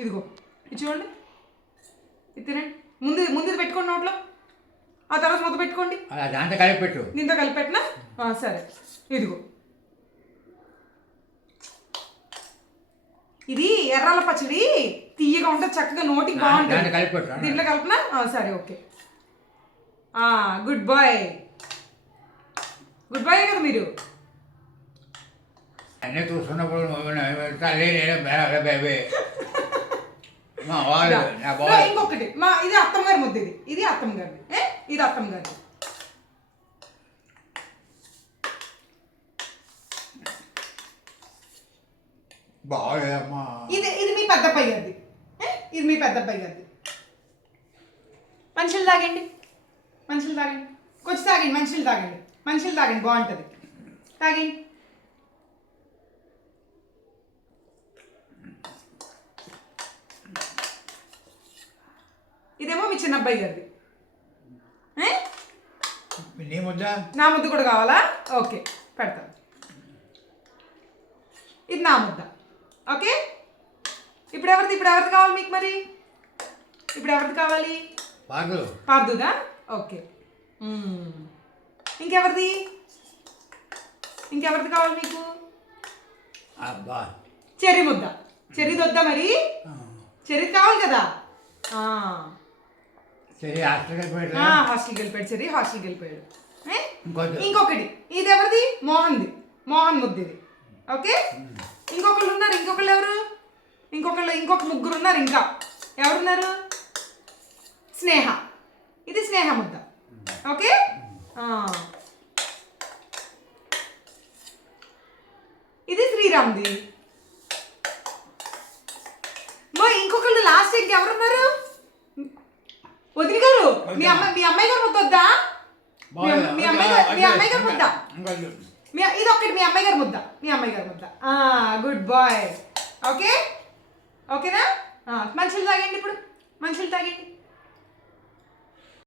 ఇదిగో ఇది చూడండి, ఇది తినండి. ముందు పెట్టుకోండి నోట్లో, ఆ తర్వాత మొత్తం పెట్టుకోండి. దాంతో కలిపి పెట్టు. దీంతో కలిపి పెట్టినా సరే. ఇదిగో ఇది ఎర్రాల పచ్చడి, తీయగా ఉంటుంది, చక్కగా నోటికి బాగుంటుంది. దీంట్లో కలిపినా సరే. Okay, good boy. Good boy కదా మీరు. అన్నీ చూస్తున్నప్పుడు ఇంకొకటి ఇది అత్తమ్మ గారి ముద్ద. ఇది అత్తమ్మ గారిది, ఇది అత్తమ్మ గారిది. ఇది మీ పెద్ద అబ్బాయి గారిది. ఇది మీ పెద్ద అబ్బాయి గారిది. మనుషులు తాగండి, మనుషులు తాగండి, కొంచెం తాగండి, మనుషులు తాగండి, మనుషులు తాగండి, బాగుంటుంది, తాగండి. ఇదేమో మీ చిన్న అబ్బాయి గారిది. నా ముద్ద కూడా కావాలా? ఓకే, పెడతాను. ఇది నా ముద్ద. ఓకే, ఇప్పుడు ఎవరిది కావాలి మీకు? మరి ఇప్పుడు ఎవరిది కావాలి? పార్దుదా? ఓకే, ఇంకెవరిది కావాలి మీకు? చెర్రీ ముద్ద. చెర్రీది వద్దా మరి? చెర్రీది కావాలి కదా. హాస్టల్కి వెళ్ళిపోయాడు చెర్రీ, హాస్టల్కి వెళ్ళిపోయాడు. ఇంకొకటి, ఇది ఎవరిది? మోహన్ ముద్ద ఇది. ఓకే, ఇంకొకళ్ళు ఉన్నారు. ఎవరు? ఇంకొక ముగ్గురు ఉన్నారు. ఇంకా ఎవరున్నారు? స్నేహ. ఇది స్నేహ ముద్ద. ఓకే, ఇది శ్రీరామ్ది. ఇంకొకళ్ళు లాస్ట్ ఇంకెవరున్నారు? వదిలి గారు, మీ అమ్మాయి గారు ముద్ద వద్దా? మీ అమ్మాయి గారు ముద్ద. ఇది ఒక్కటి మీ అమ్మాయి గారి ముద్ద. Good bye. ఓకే, ఓకేనా? మనుషులు తాగండి ఇప్పుడు, మనుషులు తాగండి.